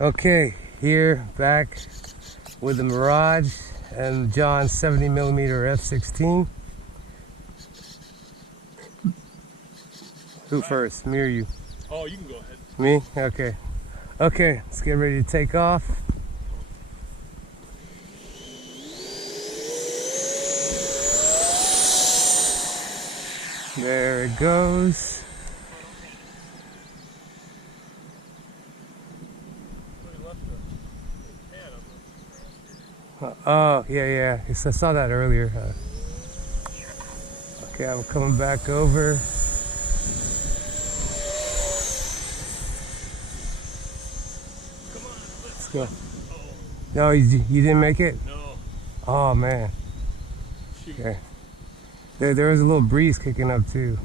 Okay, here back with the Mirage and John's 70mm F-16. Who first, me or you? Oh, you can go ahead. Me? Okay. Okay, let's get ready to take off. There it goes. Oh, yeah. I saw that earlier. Okay, I'm coming back over. Let's go. No, you didn't make it? No. Oh, man. Okay. There was a little breeze kicking up, too.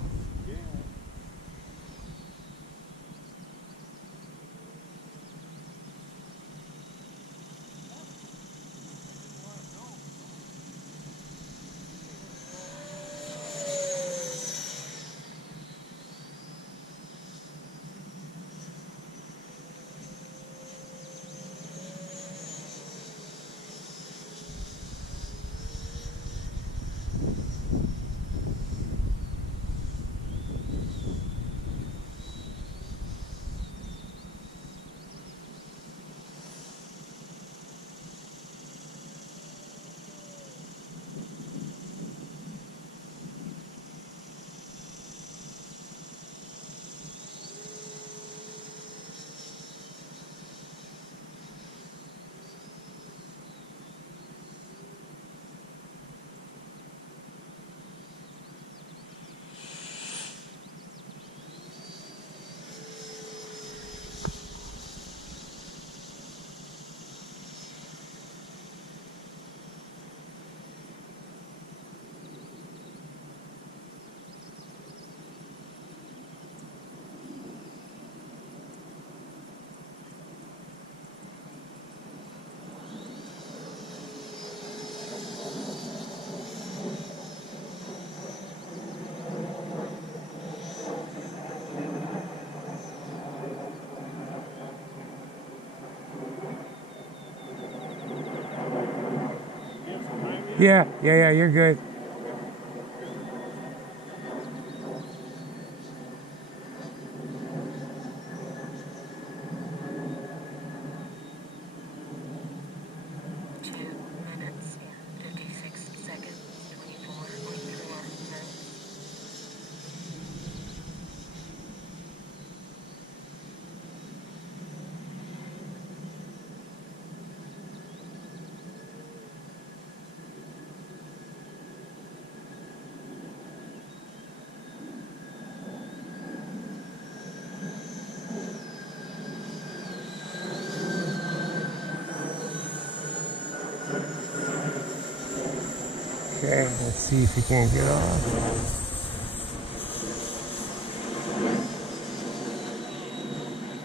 Yeah, you're good. Okay, let's see if he can get off.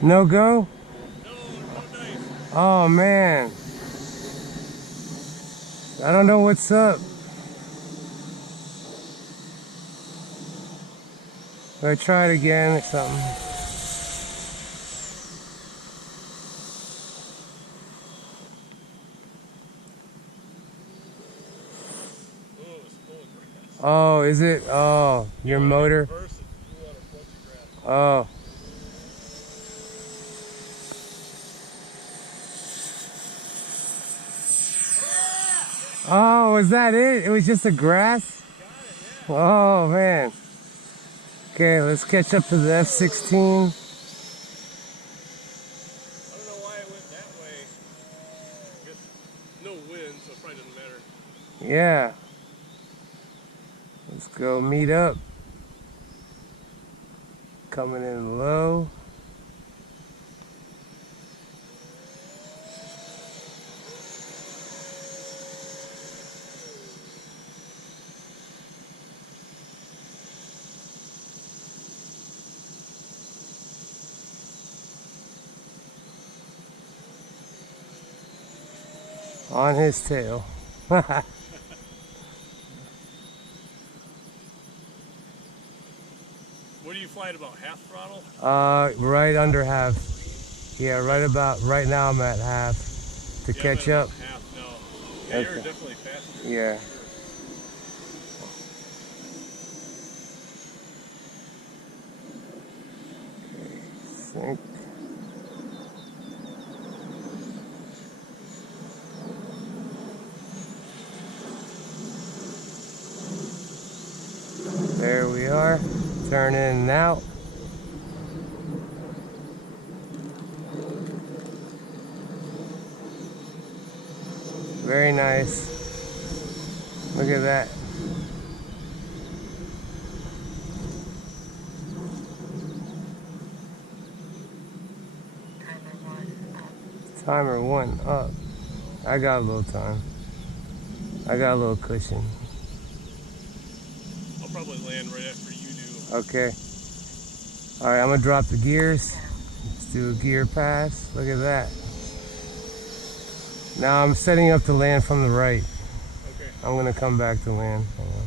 No go? No dice. Oh, man. I don't know what's up. I'll try it again or something. Oh, is it? Oh, your motor? Oh. Oh, was that it? It was just the grass? Oh, man. Okay, let's catch up to the F-16. I don't know why it went that way. I guess no wind, so it probably doesn't matter. Yeah. Let's go meet up. Coming in low. On his tail. What do you fly at, about half throttle? Right under half. Yeah, right now I'm at half to Yeah, catch I'm at up. about half now. Yeah, Okay. you're definitely faster. Yeah. Sync. There we are. Turn in and out. Very nice. Look at that. Timer 1 up. I got a little time. I got a little cushion. I'll probably land right after you do. Okay. Alright, I'm gonna drop the gears. Let's do a gear pass. Look at that. Now I'm setting up to land from the right. Okay. I'm gonna come back to land. Hold on.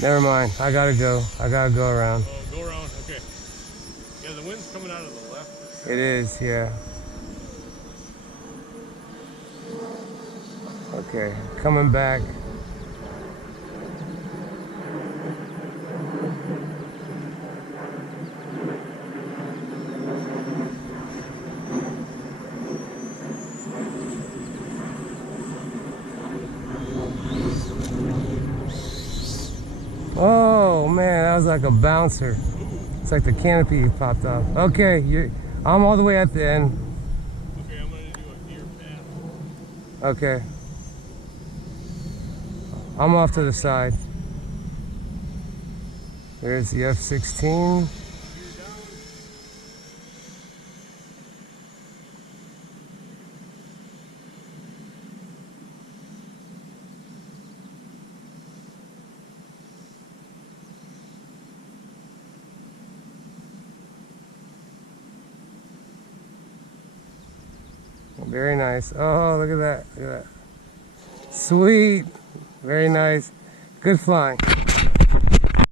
Never mind. I gotta go. I gotta go around. Oh, go around. Okay. Yeah, the wind's coming out of the left. It is, yeah. Okay, coming back. Oh man, that was like a bouncer. It's like the canopy popped off. Okay, I'm all the way at the end. Okay, I'm gonna do a gear pass. Okay. I'm off to the side. There's the F-16. Gear down. Very nice. Oh, look at that. Look at that. Sweet. Very nice. Good flying.